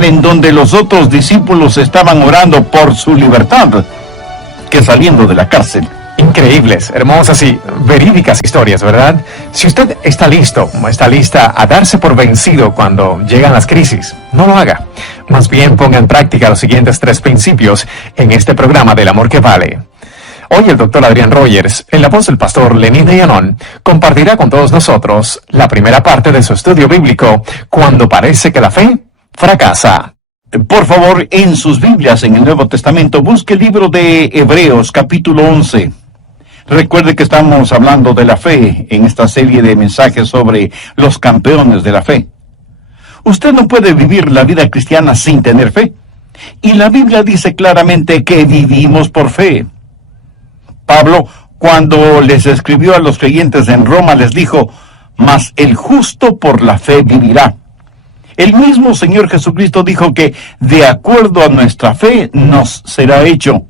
en donde los otros discípulos estaban orando por su libertad que saliendo de la cárcel. Increíbles, hermosas y verídicas historias, ¿verdad? Si usted está listo o está lista a darse por vencido cuando llegan las crisis, no lo haga. Más bien ponga en práctica los siguientes 3 principios en este programa del amor que vale. Hoy el doctor Adrián Rogers, en la voz del pastor Lenín de Llanón, compartirá con todos nosotros la primera parte de su estudio bíblico, Cuando parece que la fe fracasa. Por favor, en sus Biblias, en el Nuevo Testamento, busque el libro de Hebreos, capítulo 11. Recuerde que estamos hablando de la fe en esta serie de mensajes sobre los campeones de la fe. Usted no puede vivir la vida cristiana sin tener fe. Y la Biblia dice claramente que vivimos por fe. Pablo, cuando les escribió a los creyentes en Roma, les dijo, mas el justo por la fe vivirá. El mismo Señor Jesucristo dijo que de acuerdo a nuestra fe nos será hecho.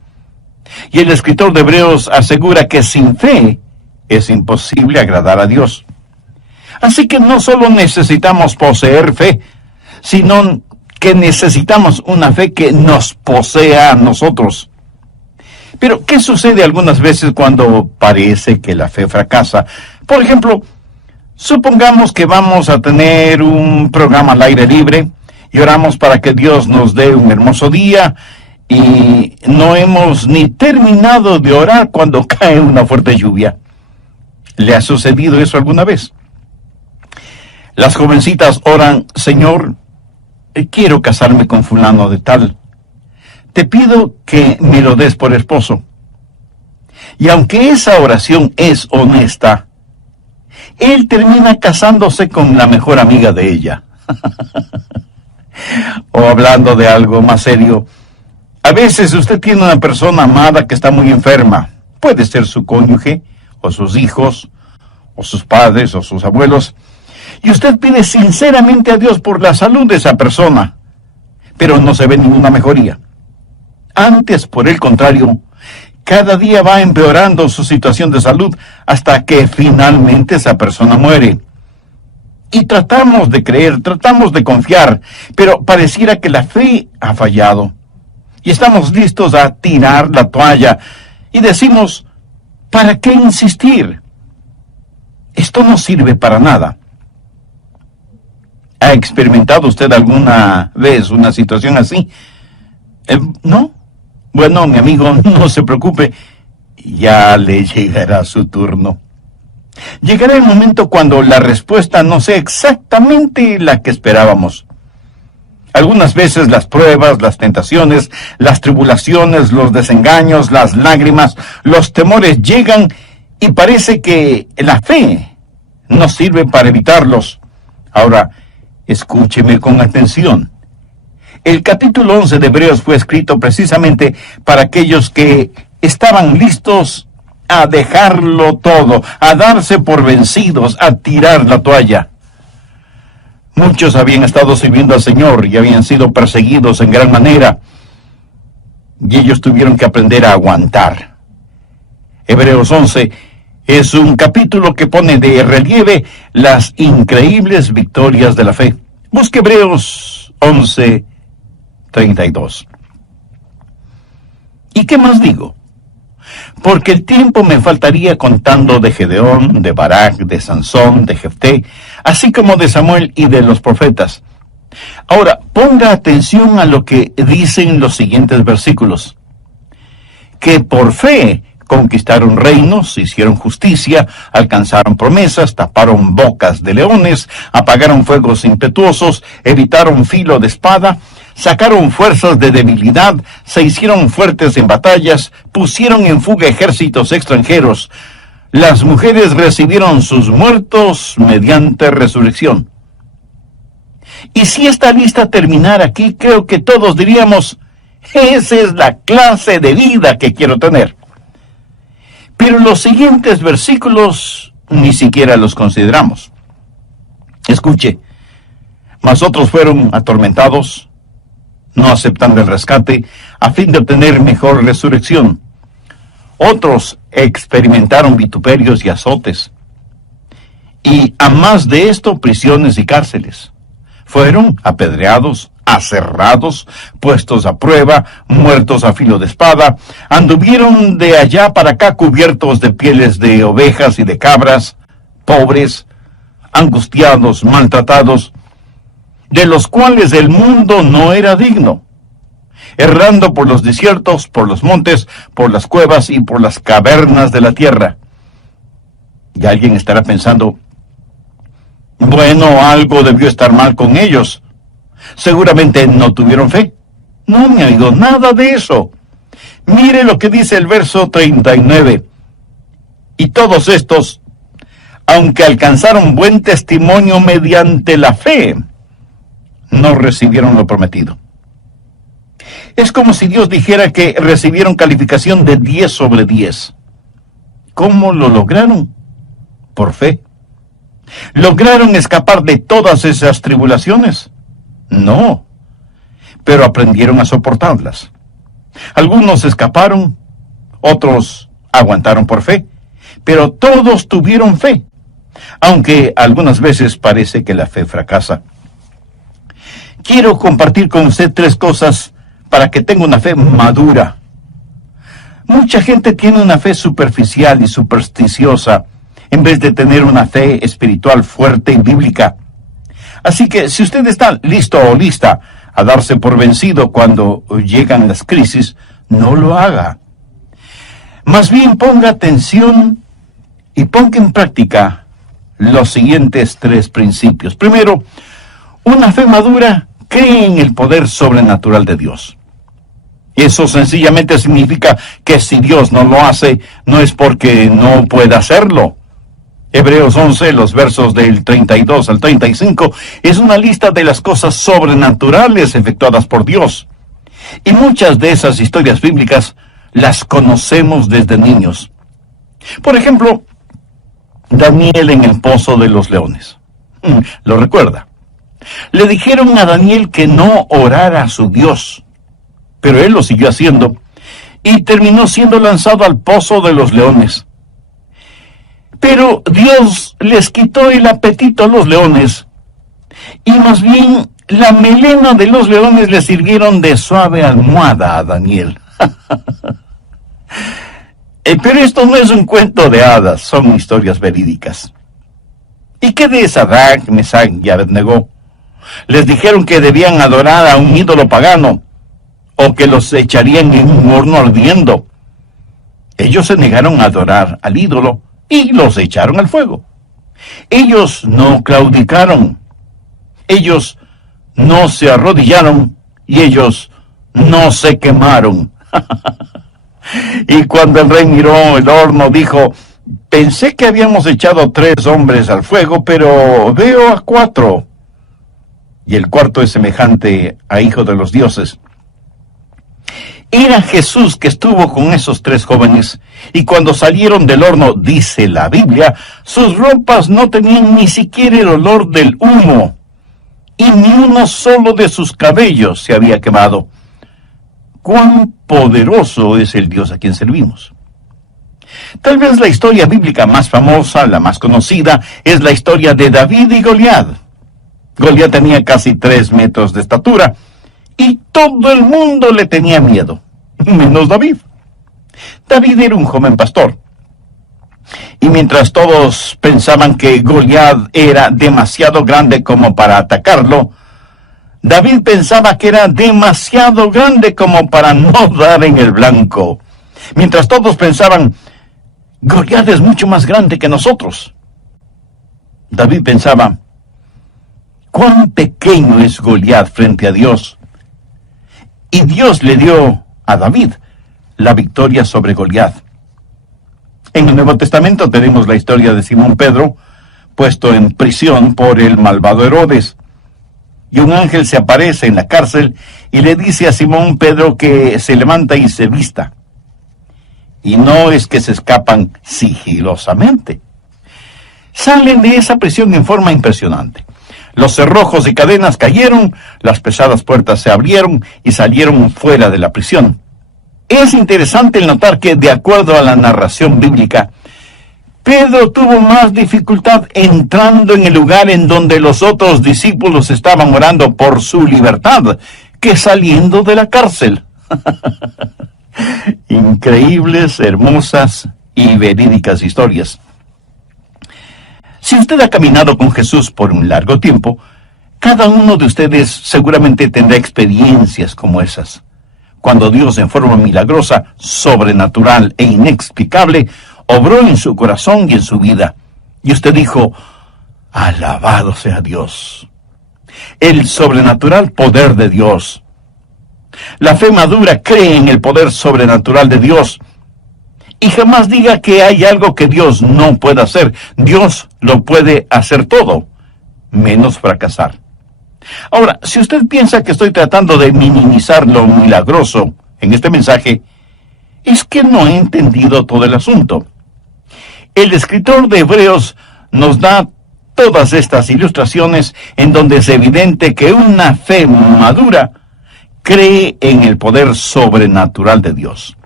Y el escritor de Hebreos asegura que sin fe es imposible agradar a Dios. Así que no solo necesitamos poseer fe, sino que necesitamos una fe que nos posea a nosotros. Pero, ¿qué sucede algunas veces cuando parece que la fe fracasa? Por ejemplo, supongamos que vamos a tener un programa al aire libre y oramos para que Dios nos dé un hermoso día y no hemos ni terminado de orar cuando cae una fuerte lluvia. ¿Le ha sucedido eso alguna vez? Las jovencitas oran, Señor, quiero casarme con fulano de tal. Te pido que me lo des por esposo. Y aunque esa oración es honesta, él termina casándose con la mejor amiga de ella. O hablando de algo más serio, a veces usted tiene una persona amada que está muy enferma. Puede ser su cónyuge, o sus hijos, o sus padres, o sus abuelos. Y usted pide sinceramente a Dios por la salud de esa persona, pero no se ve ninguna mejoría. Antes, por el contrario, cada día va empeorando su situación de salud hasta que finalmente esa persona muere. Y tratamos de creer, tratamos de confiar, pero pareciera que la fe ha fallado. Y estamos listos a tirar la toalla y decimos, ¿para qué insistir? Esto no sirve para nada. ¿Ha experimentado usted alguna vez una situación así? ¿No? Bueno, mi amigo, no se preocupe, ya le llegará su turno. Llegará el momento cuando la respuesta no sea exactamente la que esperábamos. Algunas veces las pruebas, las tentaciones, las tribulaciones, los desengaños, las lágrimas, los temores llegan y parece que la fe no sirve para evitarlos. Ahora, escúcheme con atención. El capítulo 11 de Hebreos fue escrito precisamente para aquellos que estaban listos a dejarlo todo, a darse por vencidos, a tirar la toalla. Muchos habían estado sirviendo al Señor y habían sido perseguidos en gran manera, y ellos tuvieron que aprender a aguantar. Hebreos 11 es un capítulo que pone de relieve las increíbles victorias de la fe. Busque Hebreos 11:32. ¿Y qué más digo? Porque el tiempo me faltaría contando de Gedeón, de Barak, de Sansón, de Jefté, así como de Samuel y de los profetas. Ahora, ponga atención a lo que dicen los siguientes versículos. Que por fe conquistaron reinos, hicieron justicia, alcanzaron promesas, taparon bocas de leones, apagaron fuegos impetuosos, evitaron filo de espada, sacaron fuerzas de debilidad, se hicieron fuertes en batallas, pusieron en fuga ejércitos extranjeros. Las mujeres recibieron sus muertos mediante resurrección. Y si esta lista terminara aquí, creo que todos diríamos, esa es la clase de vida que quiero tener. Pero los siguientes versículos ni siquiera los consideramos. Escuche, mas otros fueron atormentados, no aceptando el rescate, a fin de obtener mejor resurrección. Otros experimentaron vituperios y azotes. Y a más de esto, prisiones y cárceles. Fueron apedreados, aserrados, puestos a prueba, muertos a filo de espada, anduvieron de allá para acá cubiertos de pieles de ovejas y de cabras, pobres, angustiados, maltratados, de los cuales el mundo no era digno, errando por los desiertos, por los montes, por las cuevas y por las cavernas de la tierra. Y alguien estará pensando, bueno, algo debió estar mal con ellos. Seguramente no tuvieron fe. No, mi amigo, nada de eso. Mire lo que dice el verso 39. Y todos estos, aunque alcanzaron buen testimonio mediante la fe, no recibieron lo prometido. Es como si Dios dijera que recibieron calificación de 10 sobre 10. ¿Cómo lo lograron? Por fe. ¿Lograron escapar de todas esas tribulaciones? No, pero aprendieron a soportarlas. Algunos escaparon, otros aguantaron por fe, pero todos tuvieron fe, aunque algunas veces parece que la fe fracasa. Quiero compartir con usted 3 cosas para que tenga una fe madura. Mucha gente tiene una fe superficial y supersticiosa, en vez de tener una fe espiritual fuerte y bíblica. Así que si usted está listo o lista a darse por vencido cuando llegan las crisis, no lo haga. Más bien ponga atención y ponga en práctica los siguientes 3 principios. Primero, una fe madura cree en el poder sobrenatural de Dios. Eso sencillamente significa que si Dios no lo hace, no es porque no pueda hacerlo. Hebreos 11, los versos del 32 al 35, es una lista de las cosas sobrenaturales efectuadas por Dios. Y muchas de esas historias bíblicas las conocemos desde niños. Por ejemplo, Daniel en el pozo de los leones. ¿Lo recuerda? Le dijeron a Daniel que no orara a su Dios, pero él lo siguió haciendo y terminó siendo lanzado al pozo de los leones. Pero Dios les quitó el apetito a los leones, y más bien la melena de los leones le sirvieron de suave almohada a Daniel. Pero esto no es un cuento de hadas, son historias verídicas. ¿Y qué de Sadrach, Mesach y Abednego? Les dijeron que debían adorar a un ídolo pagano, o que los echarían en un horno ardiendo. Ellos se negaron a adorar al ídolo, y los echaron al fuego. Ellos no claudicaron, ellos no se arrodillaron, y ellos no se quemaron. Y cuando el rey miró el horno, dijo, pensé que habíamos echado 3 hombres al fuego, pero veo a 4. Y el cuarto es semejante a hijo de los dioses. Era Jesús que estuvo con esos 3 jóvenes, y cuando salieron del horno, dice la Biblia, sus ropas no tenían ni siquiera el olor del humo, y ni uno solo de sus cabellos se había quemado. ¡Cuán poderoso es el Dios a quien servimos! Tal vez la historia bíblica más famosa, la más conocida, es la historia de David y Goliat. Goliat tenía casi 3 metros de estatura, y todo el mundo le tenía miedo, menos David. David era un joven pastor. Y mientras todos pensaban que Goliat era demasiado grande como para atacarlo, David pensaba que era demasiado grande como para no dar en el blanco. Mientras todos pensaban, Goliat es mucho más grande que nosotros, David pensaba, cuán pequeño es Goliat frente a Dios. Y Dios le dio a David la victoria sobre Goliat. En el Nuevo Testamento tenemos la historia de Simón Pedro, puesto en prisión por el malvado Herodes. Y un ángel se aparece en la cárcel y le dice a Simón Pedro que se levanta y se vista. Y no es que se escapan sigilosamente. Salen de esa prisión en forma impresionante. Los cerrojos y cadenas cayeron, las pesadas puertas se abrieron y salieron fuera de la prisión. Es interesante el notar que, de acuerdo a la narración bíblica, Pedro tuvo más dificultad entrando en el lugar en donde los otros discípulos estaban orando por su libertad que saliendo de la cárcel. Increíbles, hermosas y verídicas historias. Si usted ha caminado con Jesús por un largo tiempo, cada uno de ustedes seguramente tendrá experiencias como esas, cuando Dios en forma milagrosa, sobrenatural e inexplicable obró en su corazón y en su vida. Y usted dijo, alabado sea Dios. El sobrenatural poder de Dios. La fe madura cree en el poder sobrenatural de Dios. Y jamás diga que hay algo que Dios no pueda hacer. Dios lo puede hacer todo, menos fracasar. Ahora, si usted piensa que estoy tratando de minimizar lo milagroso en este mensaje, es que no he entendido todo el asunto. El escritor de Hebreos nos da todas estas ilustraciones en donde es evidente que una fe madura cree en el poder sobrenatural de Dios.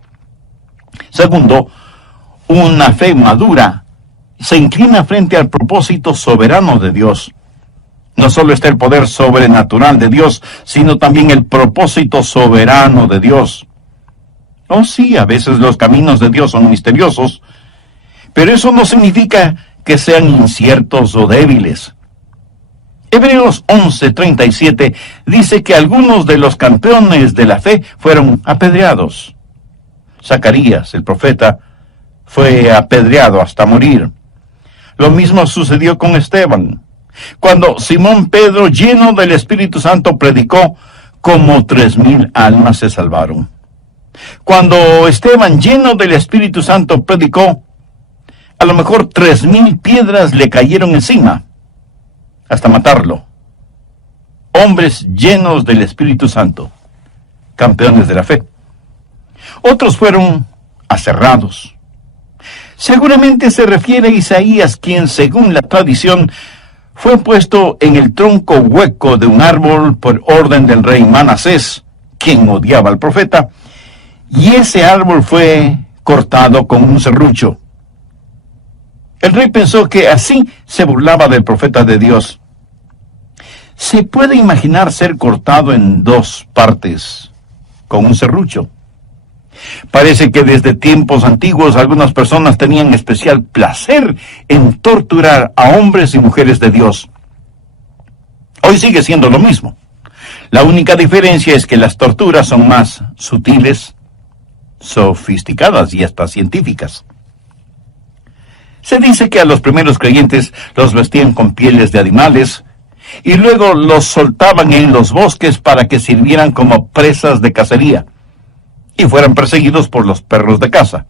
Segundo, una fe madura se inclina frente al propósito soberano de Dios. No solo está el poder sobrenatural de Dios, sino también el propósito soberano de Dios. Oh sí, a veces los caminos de Dios son misteriosos, pero eso no significa que sean inciertos o débiles. Hebreos 11:37 dice que algunos de los campeones de la fe fueron apedreados. Zacarías, el profeta, fue apedreado hasta morir. Lo mismo sucedió con Esteban. Cuando Simón Pedro, lleno del Espíritu Santo, predicó, como 3,000 almas se salvaron. Cuando Esteban, lleno del Espíritu Santo, predicó, a lo mejor 3,000 piedras le cayeron encima, hasta matarlo. Hombres llenos del Espíritu Santo, campeones de la fe. Otros fueron aserrados. Seguramente se refiere a Isaías, quien, según la tradición, fue puesto en el tronco hueco de un árbol por orden del rey Manasés, quien odiaba al profeta, y ese árbol fue cortado con un serrucho. El rey pensó que así se burlaba del profeta de Dios. ¿Se puede imaginar ser cortado en 2 partes con un serrucho? Parece que desde tiempos antiguos algunas personas tenían especial placer en torturar a hombres y mujeres de Dios. Hoy sigue siendo lo mismo. La única diferencia es que las torturas son más sutiles, sofisticadas y hasta científicas. Se dice que a los primeros creyentes los vestían con pieles de animales y luego los soltaban en los bosques para que sirvieran como presas de cacería y fueran perseguidos por los perros de caza.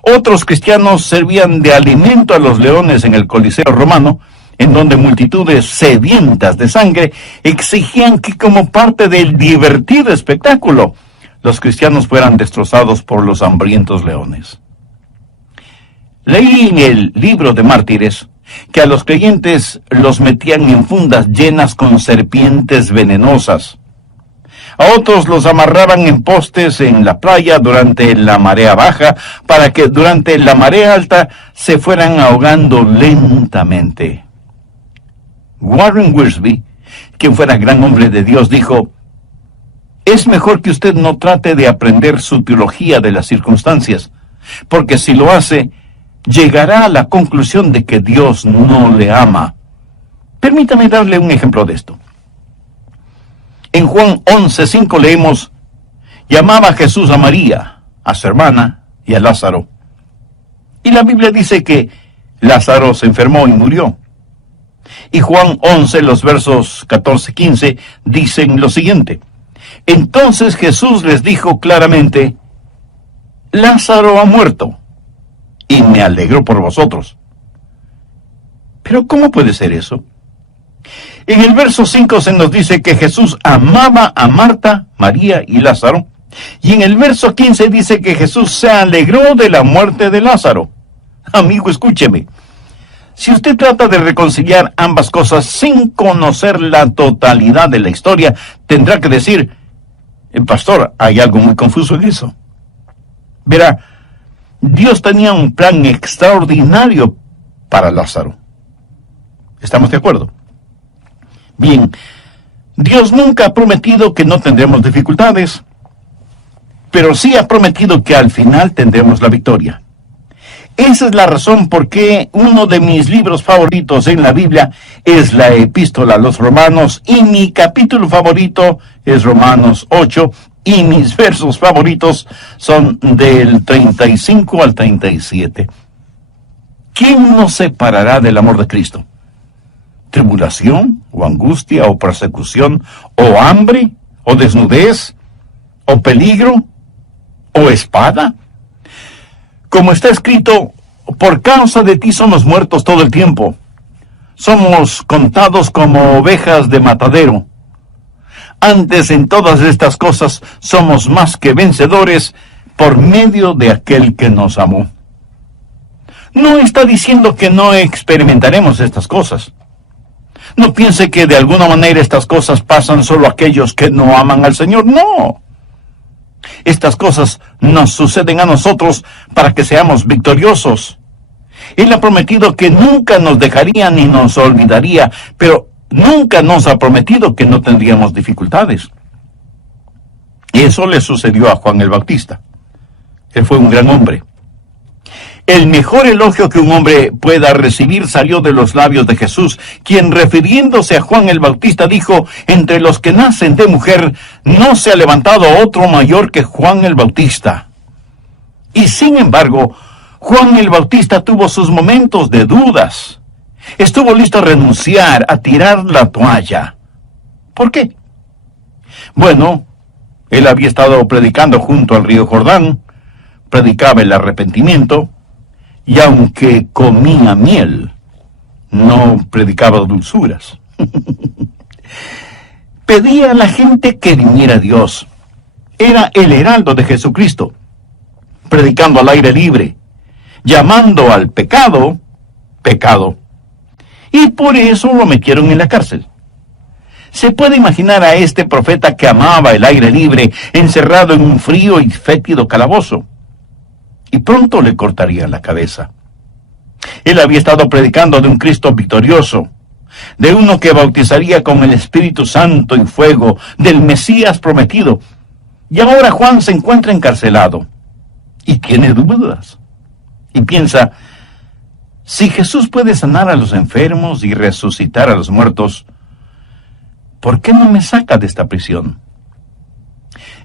Otros cristianos servían de alimento a los leones en el Coliseo romano, en donde multitudes sedientas de sangre exigían que, como parte del divertido espectáculo, los cristianos fueran destrozados por los hambrientos leones. Leí en el libro de Mártires que a los creyentes los metían en fundas llenas con serpientes venenosas. A otros los amarraban en postes en la playa durante la marea baja para que durante la marea alta se fueran ahogando lentamente. Warren Wiersbe, quien fuera gran hombre de Dios, dijo, es mejor que usted no trate de aprender su teología de las circunstancias, porque si lo hace, llegará a la conclusión de que Dios no le ama. Permítame darle un ejemplo de esto. En Juan 11:5 leemos, llamaba a Jesús a María, a su hermana y a Lázaro. Y la Biblia dice que Lázaro se enfermó y murió. Y Juan 11, los versos 14-15, dicen lo siguiente. Entonces Jesús les dijo claramente, Lázaro ha muerto, y me alegro por vosotros. Pero ¿cómo puede ser eso? En el verso 5 se nos dice que Jesús amaba a Marta, María y Lázaro. Y en el verso 15 dice que Jesús se alegró de la muerte de Lázaro. Amigo, escúcheme. Si usted trata de reconciliar ambas cosas sin conocer la totalidad de la historia, tendrá que decir, pastor, hay algo muy confuso en eso. Verá, Dios tenía un plan extraordinario para Lázaro. ¿Estamos de acuerdo? Bien, Dios nunca ha prometido que no tendremos dificultades, pero sí ha prometido que al final tendremos la victoria. Esa es la razón por qué uno de mis libros favoritos en la Biblia es la Epístola a los Romanos, y mi capítulo favorito es Romanos 8, y mis versos favoritos son del 35 al 37. ¿Quién nos separará del amor de Cristo? ¿Tribulación, o angustia, o persecución, o hambre, o desnudez, o peligro, o espada? Como está escrito, por causa de ti somos muertos todo el tiempo. Somos contados como ovejas de matadero. Antes, en todas estas cosas somos más que vencedores por medio de aquel que nos amó. No está diciendo que no experimentaremos estas cosas. No piense que de alguna manera estas cosas pasan solo a aquellos que no aman al Señor. No. Estas cosas nos suceden a nosotros para que seamos victoriosos. Él ha prometido que nunca nos dejaría ni nos olvidaría, pero nunca nos ha prometido que no tendríamos dificultades. Y eso le sucedió a Juan el Bautista. Él fue un gran hombre. El mejor elogio que un hombre pueda recibir salió de los labios de Jesús, quien, refiriéndose a Juan el Bautista, dijo: entre los que nacen de mujer no se ha levantado otro mayor que Juan el Bautista. Y sin embargo, Juan el Bautista tuvo sus momentos de dudas. Estuvo listo a renunciar, a tirar la toalla. ¿Por qué? Bueno, él había estado predicando junto al río Jordán, predicaba el arrepentimiento, y aunque comía miel, no predicaba dulzuras. Pedía a la gente que viniera a Dios. Era el heraldo de Jesucristo, predicando al aire libre, llamando al pecado, pecado. Y por eso lo metieron en la cárcel. Se puede imaginar a este profeta que amaba el aire libre, encerrado en un frío y fétido calabozo. Y pronto le cortarían la cabeza. Él había estado predicando de un Cristo victorioso, de uno que bautizaría con el Espíritu Santo y fuego, del Mesías prometido. Y ahora Juan se encuentra encarcelado y tiene dudas. Y piensa: si Jesús puede sanar a los enfermos y resucitar a los muertos, ¿por qué no me saca de esta prisión?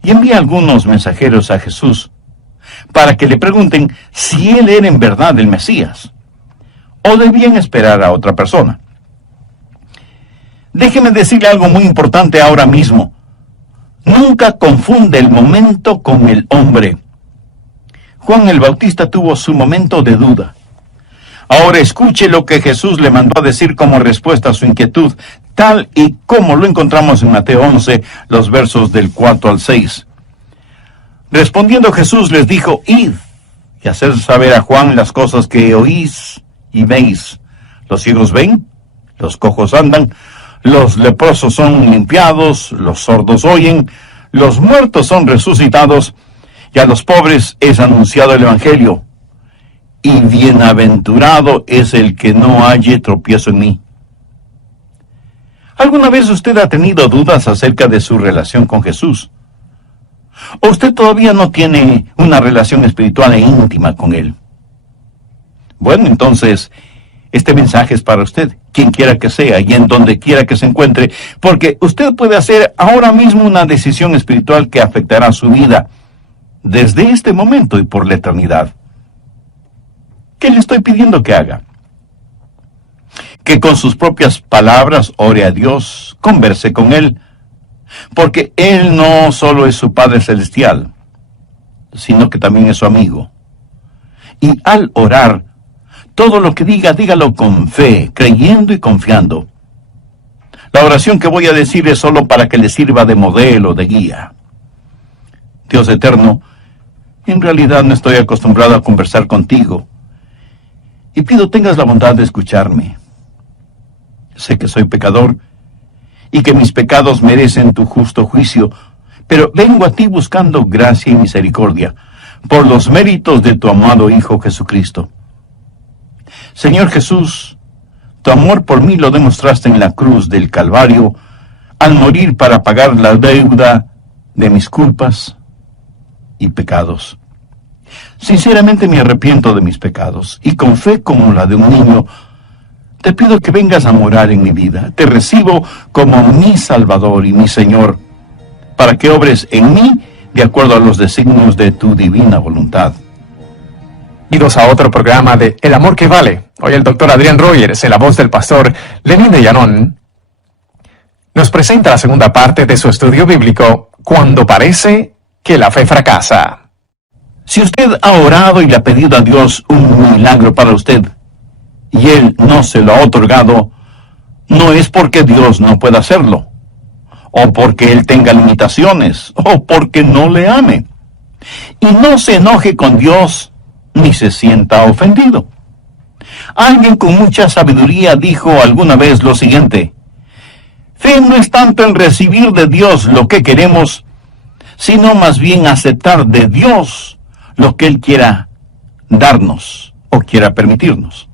Y envía algunos mensajeros a Jesús para que le pregunten si él era en verdad el Mesías, o debían esperar a otra persona. Déjeme decirle algo muy importante ahora mismo. Nunca confunde el momento con el hombre. Juan el Bautista tuvo su momento de duda. Ahora escuche lo que Jesús le mandó a decir como respuesta a su inquietud, tal y como lo encontramos en Mateo 11, los versos del 4 al 6. Respondiendo Jesús les dijo: id y haced saber a Juan las cosas que oís y veis. Los ciegos ven, los cojos andan, los leprosos son limpiados, los sordos oyen, los muertos son resucitados, y a los pobres es anunciado el Evangelio. Y bienaventurado es el que no halle tropiezo en mí. ¿Alguna vez usted ha tenido dudas acerca de su relación con Jesús? ¿O usted todavía no tiene una relación espiritual e íntima con Él? Bueno, entonces, este mensaje es para usted, quien quiera que sea y en donde quiera que se encuentre, porque usted puede hacer ahora mismo una decisión espiritual que afectará su vida desde este momento y por la eternidad. ¿Qué le estoy pidiendo que haga? Que con sus propias palabras ore a Dios, converse con Él, porque Él no solo es su Padre Celestial, sino que también es su amigo. Y al orar, todo lo que diga, dígalo con fe, creyendo y confiando. La oración que voy a decir es solo para que le sirva de modelo, de guía. Dios eterno, en realidad no estoy acostumbrado a conversar contigo, y pido tengas la bondad de escucharme. Sé que soy pecador, y que mis pecados merecen tu justo juicio, pero vengo a ti buscando gracia y misericordia, por los méritos de tu amado Hijo Jesucristo. Señor Jesús, tu amor por mí lo demostraste en la cruz del Calvario, al morir para pagar la deuda de mis culpas y pecados. Sinceramente me arrepiento de mis pecados, y con fe como la de un niño, te pido que vengas a morar en mi vida. Te recibo como mi Salvador y mi Señor, para que obres en mí de acuerdo a los designios de tu divina voluntad. Bienvenidos a otro programa de El Amor que Vale. Hoy el doctor Adrián Rogers, en la voz del pastor Lenín de Llanón, nos presenta la segunda parte de su estudio bíblico, Cuando parece que la fe fracasa. Si usted ha orado y le ha pedido a Dios un milagro para usted, y Él no se lo ha otorgado, no es porque Dios no pueda hacerlo, o porque Él tenga limitaciones, o porque no le ame. Y no se enoje con Dios, ni se sienta ofendido. Alguien con mucha sabiduría dijo alguna vez lo siguiente: fe no es tanto en recibir de Dios lo que queremos, sino más bien aceptar de Dios lo que Él quiera darnos o quiera permitirnos.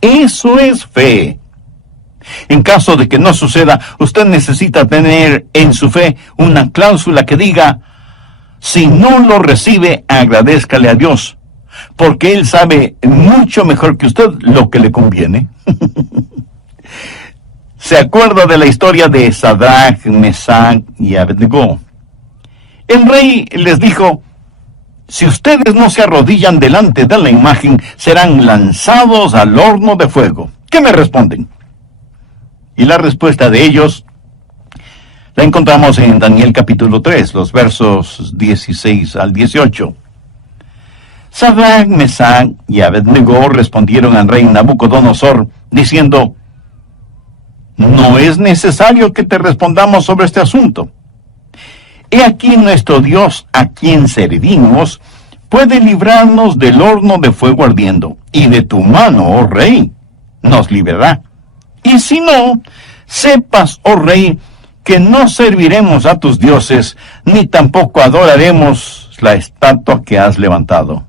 Eso es fe. En caso de que no suceda, usted necesita tener en su fe una cláusula que diga: si no lo recibe, agradézcale a Dios, porque Él sabe mucho mejor que usted lo que le conviene. ¿Se acuerda de la historia de Sadrach, Mesach y Abednego? El rey les dijo: si ustedes no se arrodillan delante de la imagen, serán lanzados al horno de fuego. ¿Qué me responden? Y la respuesta de ellos la encontramos en Daniel capítulo 3, los versos 16 al 18. Sadrach, Mesach y Abednego respondieron al rey Nabucodonosor, diciendo: no es necesario que te respondamos sobre este asunto. He aquí nuestro Dios, a quien servimos, puede librarnos del horno de fuego ardiendo, y de tu mano, oh rey, nos librará. Y si no, sepas, oh rey, que no serviremos a tus dioses, ni tampoco adoraremos la estatua que has levantado.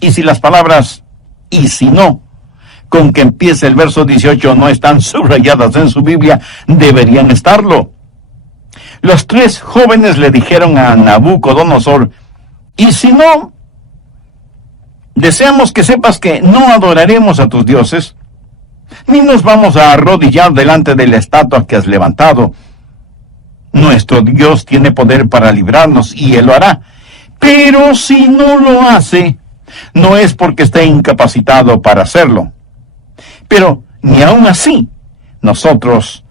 Y si las palabras "y si no", con que empieza el verso 18, no están subrayadas en su Biblia, deberían estarlo. Los tres jóvenes le dijeron a Nabucodonosor: y si no, deseamos que sepas que no adoraremos a tus dioses, ni nos vamos a arrodillar delante de la estatua que has levantado. Nuestro Dios tiene poder para librarnos, y Él lo hará. Pero si no lo hace, no es porque esté incapacitado para hacerlo. Pero ni aun así, nosotros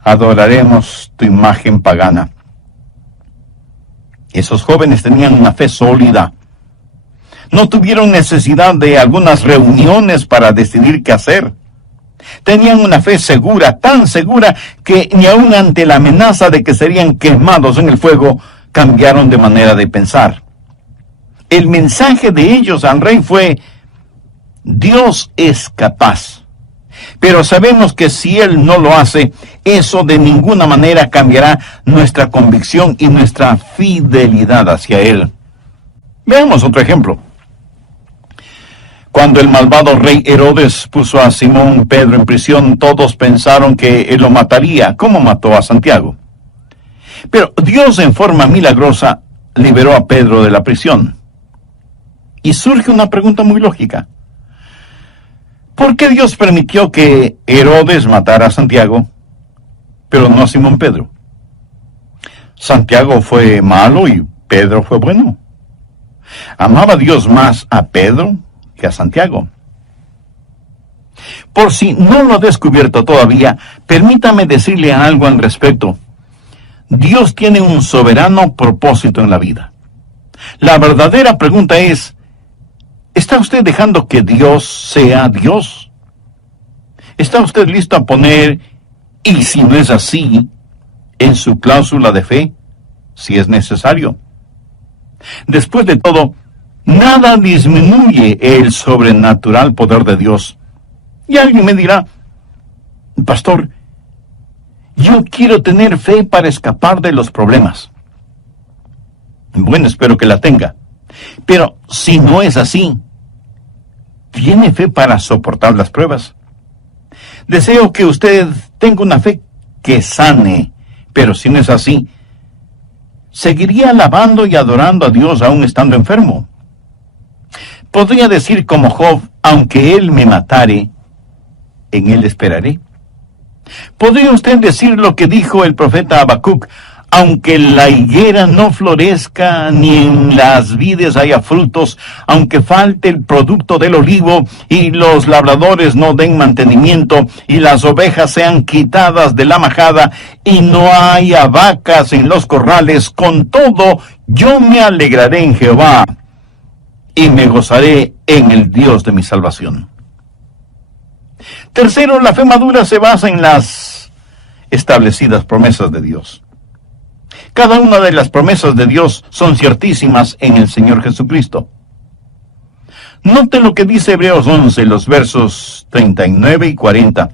adoraremos tu imagen pagana. Esos jóvenes tenían una fe sólida. No tuvieron necesidad de algunas reuniones para decidir qué hacer. Tenían una fe segura, tan segura, que ni aun ante la amenaza de que serían quemados en el fuego, cambiaron de manera de pensar. El mensaje de ellos al rey fue: Dios es capaz. Pero sabemos que si Él no lo hace, eso de ninguna manera cambiará nuestra convicción y nuestra fidelidad hacia Él. Veamos otro ejemplo. Cuando el malvado rey Herodes puso a Simón Pedro en prisión, todos pensaron que él lo mataría, como mató a Santiago. Pero Dios, en forma milagrosa, liberó a Pedro de la prisión. Y surge una pregunta muy lógica: ¿por qué Dios permitió que Herodes matara a Santiago, pero no a Simón Pedro? Santiago fue malo y Pedro fue bueno. ¿Amaba Dios más a Pedro que a Santiago? Por si no lo ha descubierto todavía, permítame decirle algo al respecto. Dios tiene un soberano propósito en la vida. La verdadera pregunta es: ¿está usted dejando que Dios sea Dios? ¿Está usted listo a poner "y si no es así" en su cláusula de fe, si es necesario? Después de todo, nada disminuye el sobrenatural poder de Dios. Y alguien me dirá: pastor, yo quiero tener fe para escapar de los problemas. Bueno, espero que la tenga. Pero si no es así, ¿tiene fe para soportar las pruebas? Deseo que usted tenga una fe que sane, pero si no es así, ¿seguiría alabando y adorando a Dios aún estando enfermo? Podría decir como Job, aunque Él me matare, en Él esperaré. ¿Podría usted decir lo que dijo el profeta Habacuc? Aunque la higuera no florezca, ni en las vides haya frutos, aunque falte el producto del olivo, y los labradores no den mantenimiento, y las ovejas sean quitadas de la majada, y no haya vacas en los corrales, con todo yo me alegraré en Jehová, y me gozaré en el Dios de mi salvación. Tercero, la fe madura se basa en las establecidas promesas de Dios. Cada una de las promesas de Dios son ciertísimas en el Señor Jesucristo. Note lo que dice Hebreos 11, los versos 39 y 40.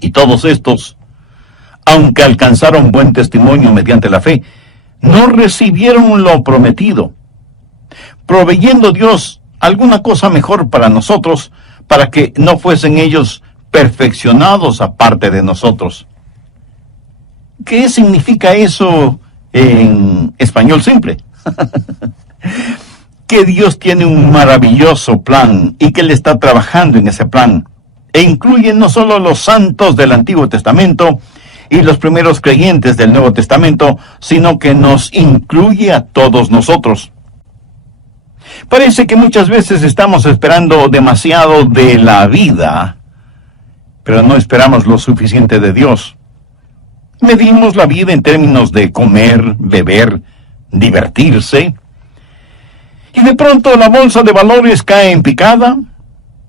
Y todos estos, aunque alcanzaron buen testimonio mediante la fe, no recibieron lo prometido, proveyendo Dios alguna cosa mejor para nosotros, para que no fuesen ellos perfeccionados aparte de nosotros. ¿Qué significa eso en español simple? Que Dios tiene un maravilloso plan y que Él está trabajando en ese plan. E incluye no solo los santos del Antiguo Testamento y los primeros creyentes del Nuevo Testamento, sino que nos incluye a todos nosotros. Parece que muchas veces estamos esperando demasiado de la vida, pero no esperamos lo suficiente de Dios. Medimos la vida en términos de comer, beber, divertirse, y de pronto la bolsa de valores cae en picada,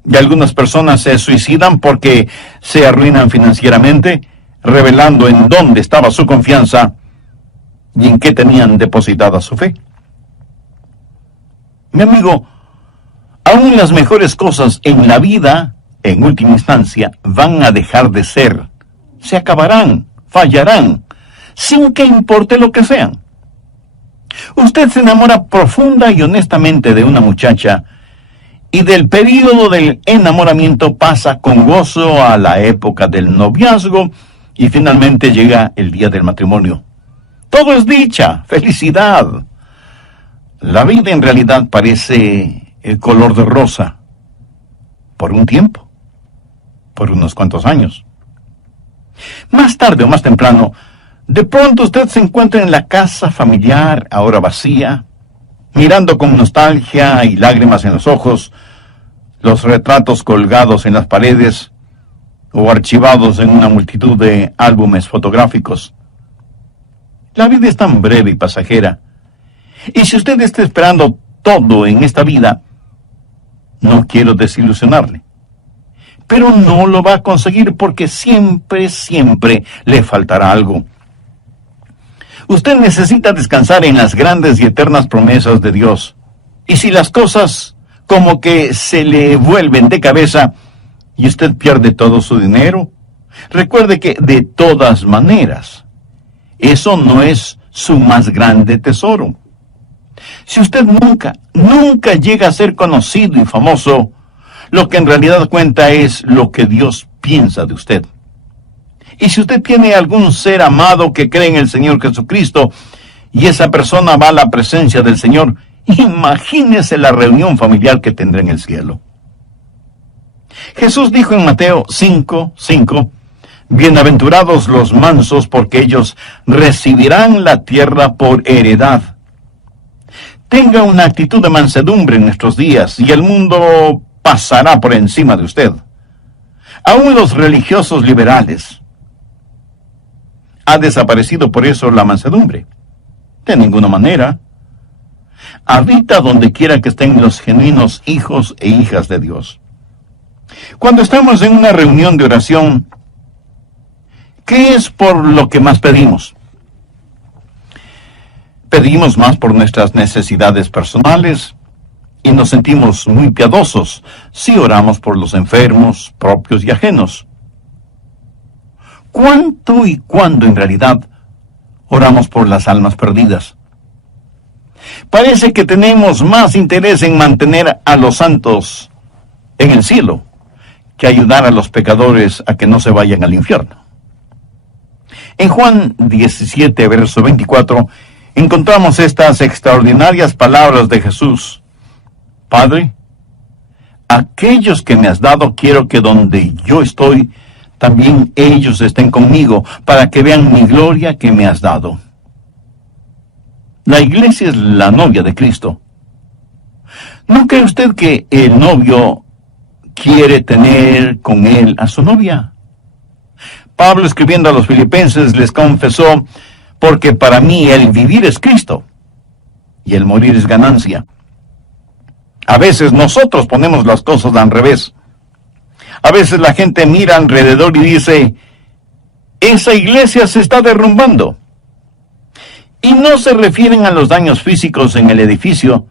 y algunas personas se suicidan porque se arruinan financieramente, revelando en dónde estaba su confianza y en qué tenían depositada su fe. Mi amigo, aún las mejores cosas en la vida, en última instancia, van a dejar de ser, se acabarán, fallarán, sin que importe lo que sean. Usted se enamora profunda y honestamente de una muchacha, y del período del enamoramiento pasa con gozo a la época del noviazgo, y finalmente llega el día del matrimonio. Todo es dicha, felicidad. La vida en realidad parece el color de rosa, por un tiempo, por unos cuantos años. Más tarde o más temprano, de pronto usted se encuentra en la casa familiar, ahora vacía, mirando con nostalgia y lágrimas en los ojos, los retratos colgados en las paredes o archivados en una multitud de álbumes fotográficos. La vida es tan breve y pasajera, y si usted está esperando todo en esta vida, no quiero desilusionarle. Pero no lo va a conseguir porque siempre le faltará algo. Usted necesita descansar en las grandes y eternas promesas de Dios. Y si las cosas como que se le vuelven de cabeza y usted pierde todo su dinero, recuerde que de todas maneras, eso no es su más grande tesoro. Si usted nunca llega a ser conocido y famoso, lo que en realidad cuenta es lo que Dios piensa de usted. Y si usted tiene algún ser amado que cree en el Señor Jesucristo, y esa persona va a la presencia del Señor, imagínese la reunión familiar que tendrá en el cielo. Jesús dijo en Mateo 5:5, bienaventurados los mansos, porque ellos recibirán la tierra por heredad. Tenga una actitud de mansedumbre en nuestros días, y el mundo pasará por encima de usted. Aún los religiosos liberales. ¿Ha desaparecido por eso la mansedumbre? De ninguna manera. Habita donde quiera que estén los genuinos hijos e hijas de Dios. Cuando estamos en una reunión de oración, ¿qué es por lo que más pedimos? Pedimos más por nuestras necesidades personales, y nos sentimos muy piadosos si oramos por los enfermos, propios y ajenos. ¿Cuánto y cuándo en realidad oramos por las almas perdidas? Parece que tenemos más interés en mantener a los santos en el cielo que ayudar a los pecadores a que no se vayan al infierno. En Juan 17, verso 24, encontramos estas extraordinarias palabras de Jesús. Padre, aquellos que me has dado quiero que donde yo estoy, también ellos estén conmigo, para que vean mi gloria que me has dado. La iglesia es la novia de Cristo. ¿No cree usted que el novio quiere tener con él a su novia? Pablo, escribiendo a los filipenses, les confesó, porque para mí el vivir es Cristo y el morir es ganancia. A veces nosotros ponemos las cosas al revés. A veces la gente mira alrededor y dice, esa iglesia se está derrumbando. Y no se refieren a los daños físicos en el edificio,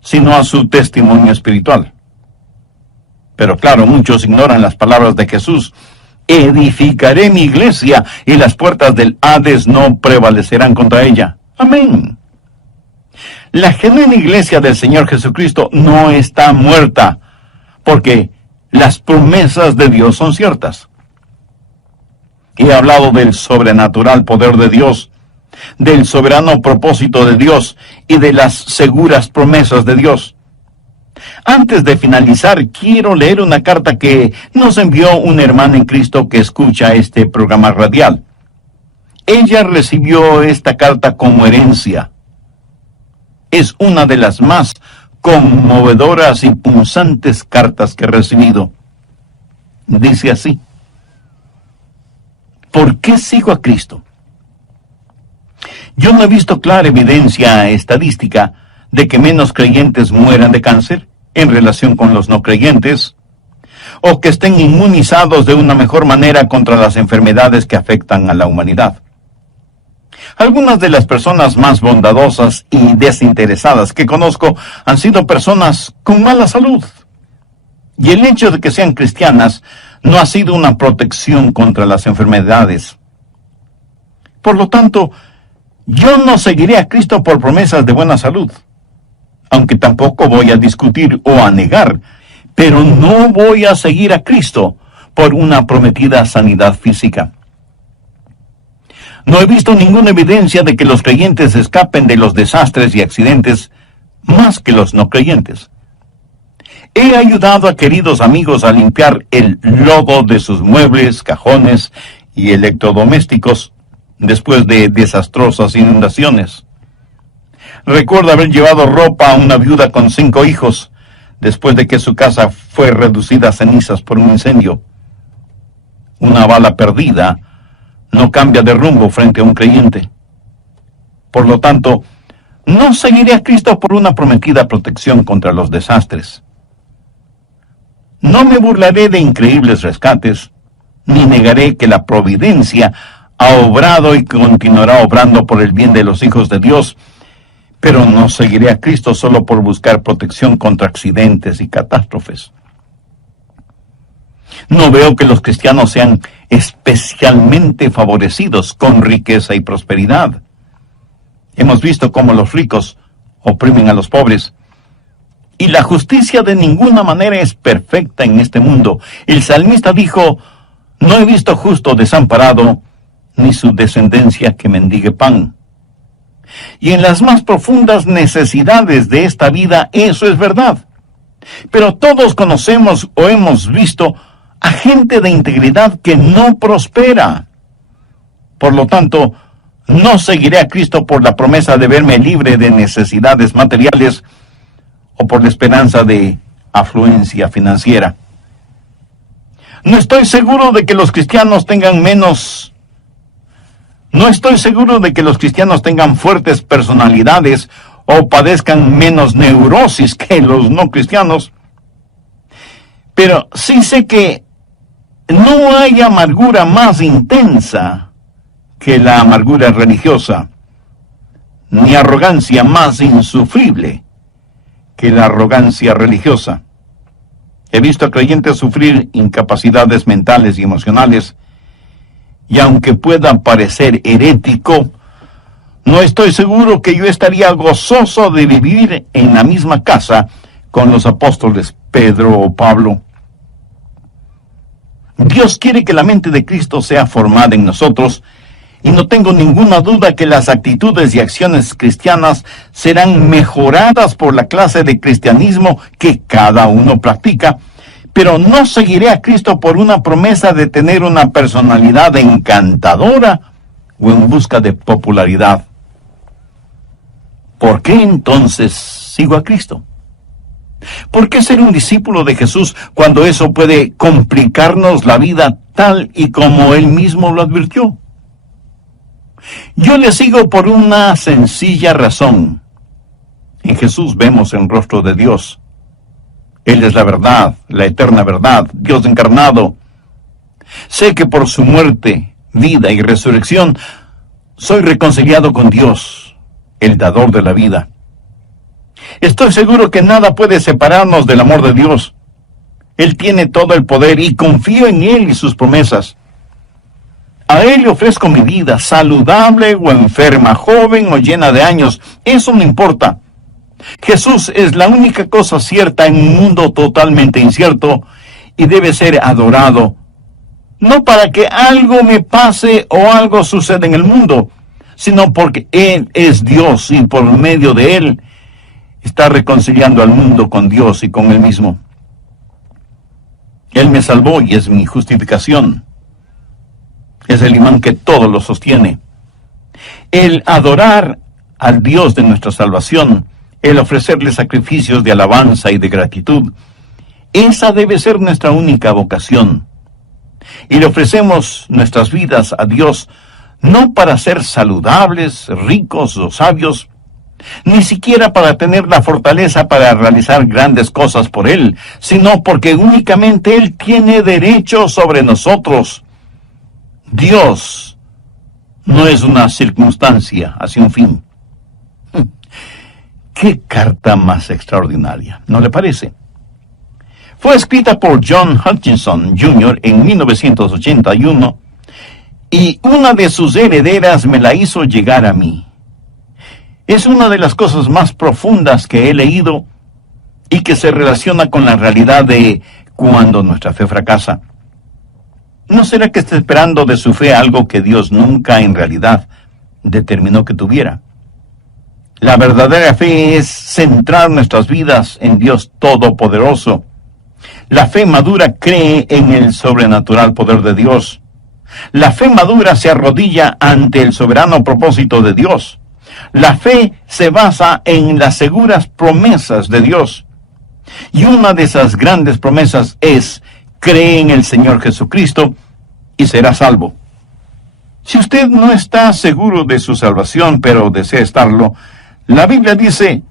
sino a su testimonio espiritual. Pero claro, muchos ignoran las palabras de Jesús. Edificaré mi iglesia y las puertas del Hades no prevalecerán contra ella. Amén. La genuina iglesia del Señor Jesucristo no está muerta, porque las promesas de Dios son ciertas. He hablado del sobrenatural poder de Dios, del soberano propósito de Dios y de las seguras promesas de Dios. Antes de finalizar, quiero leer una carta que nos envió una hermana en Cristo que escucha este programa radial. Ella recibió esta carta como herencia. Es una de las más conmovedoras y punzantes cartas que he recibido. Dice así: ¿por qué sigo a Cristo? Yo no he visto clara evidencia estadística de que menos creyentes mueran de cáncer en relación con los no creyentes, o que estén inmunizados de una mejor manera contra las enfermedades que afectan a la humanidad. Algunas de las personas más bondadosas y desinteresadas que conozco han sido personas con mala salud. Y el hecho de que sean cristianas no ha sido una protección contra las enfermedades. Por lo tanto, yo no seguiré a Cristo por promesas de buena salud, aunque tampoco voy a discutir o a negar, pero no voy a seguir a Cristo por una prometida sanidad física. No he visto ninguna evidencia de que los creyentes escapen de los desastres y accidentes más que los no creyentes. He ayudado a queridos amigos a limpiar el lodo de sus muebles, cajones y electrodomésticos después de desastrosas inundaciones. Recuerdo haber llevado ropa a una viuda con 5 hijos después de que su casa fue reducida a cenizas por un incendio. Una bala perdida no cambia de rumbo frente a un creyente. Por lo tanto, no seguiré a Cristo por una prometida protección contra los desastres. No me burlaré de increíbles rescates, ni negaré que la providencia ha obrado y continuará obrando por el bien de los hijos de Dios, pero no seguiré a Cristo solo por buscar protección contra accidentes y catástrofes. No veo que los cristianos sean especialmente favorecidos con riqueza y prosperidad. Hemos visto cómo los ricos oprimen a los pobres. Y la justicia de ninguna manera es perfecta en este mundo. El salmista dijo, no he visto justo desamparado, ni su descendencia que mendigue pan. Y en las más profundas necesidades de esta vida, eso es verdad. Pero todos conocemos o hemos visto a gente de integridad que no prospera. Por lo tanto, no seguiré a Cristo por la promesa de verme libre de necesidades materiales o por la esperanza de afluencia financiera. No estoy seguro de que los cristianos tengan fuertes personalidades o padezcan menos neurosis que los no cristianos. Pero sí sé que no hay amargura más intensa que la amargura religiosa, ni arrogancia más insufrible que la arrogancia religiosa. He visto a creyentes sufrir incapacidades mentales y emocionales, y aunque pueda parecer herético, no estoy seguro que yo estaría gozoso de vivir en la misma casa con los apóstoles Pedro o Pablo. Dios quiere que la mente de Cristo sea formada en nosotros, y no tengo ninguna duda que las actitudes y acciones cristianas serán mejoradas por la clase de cristianismo que cada uno practica, pero no seguiré a Cristo por una promesa de tener una personalidad encantadora o en busca de popularidad. ¿Por qué entonces sigo a Cristo? ¿Por qué ser un discípulo de Jesús cuando eso puede complicarnos la vida tal y como Él mismo lo advirtió? Yo le sigo por una sencilla razón. En Jesús vemos el rostro de Dios. Él es la verdad, la eterna verdad, Dios encarnado. Sé que por su muerte, vida y resurrección, soy reconciliado con Dios, el dador de la vida. Estoy seguro que nada puede separarnos del amor de Dios. Él tiene todo el poder y confío en Él y sus promesas. A Él le ofrezco mi vida, saludable o enferma, joven o llena de años. Eso no importa. Jesús es la única cosa cierta en un mundo totalmente incierto y debe ser adorado. No para que algo me pase o algo suceda en el mundo, sino porque Él es Dios y por medio de Él está reconciliando al mundo con Dios y con Él mismo. Él me salvó y es mi justificación. Es el imán que todo lo sostiene. El adorar al Dios de nuestra salvación, el ofrecerle sacrificios de alabanza y de gratitud, esa debe ser nuestra única vocación. Y le ofrecemos nuestras vidas a Dios no para ser saludables, ricos o sabios, ni siquiera para tener la fortaleza para realizar grandes cosas por Él, sino porque únicamente Él tiene derecho sobre nosotros. Dios no es una circunstancia hacia un fin. ¡Qué carta más extraordinaria! ¿No le parece? Fue escrita por John Hutchinson Jr. en 1981 y una de sus herederas me la hizo llegar a mí. Es una de las cosas más profundas que he leído y que se relaciona con la realidad de cuando nuestra fe fracasa. ¿No será que está esperando de su fe algo que Dios nunca en realidad determinó que tuviera? La verdadera fe es centrar nuestras vidas en Dios Todopoderoso. La fe madura cree en el sobrenatural poder de Dios. La fe madura se arrodilla ante el soberano propósito de Dios. La fe se basa en las seguras promesas de Dios. Y una de esas grandes promesas es: cree en el Señor Jesucristo y será salvo. Si usted no está seguro de su salvación, pero desea estarlo, la Biblia dice: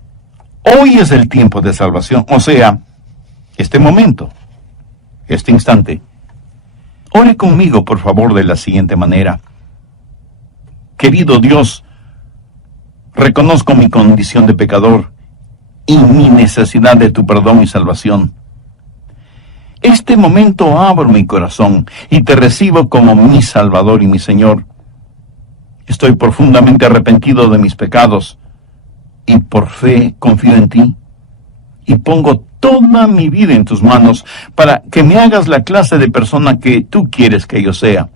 hoy es el tiempo de salvación, o sea, este momento, este instante. Ore conmigo, por favor, de la siguiente manera. Querido Dios, reconozco mi condición de pecador y mi necesidad de tu perdón y salvación. Este momento abro mi corazón y te recibo como mi Salvador y mi Señor. Estoy profundamente arrepentido de mis pecados y por fe confío en ti. Y pongo toda mi vida en tus manos para que me hagas la clase de persona que tú quieres que yo sea.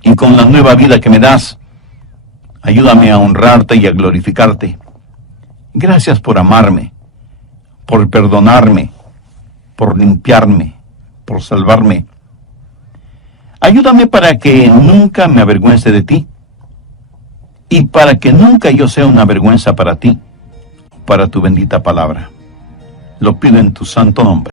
Y con la nueva vida que me das, ayúdame a honrarte y a glorificarte. Gracias por amarme, por perdonarme, por limpiarme, por salvarme. Ayúdame para que nunca me avergüence de ti y para que nunca yo sea una vergüenza para ti, para tu bendita palabra. Lo pido en tu santo nombre.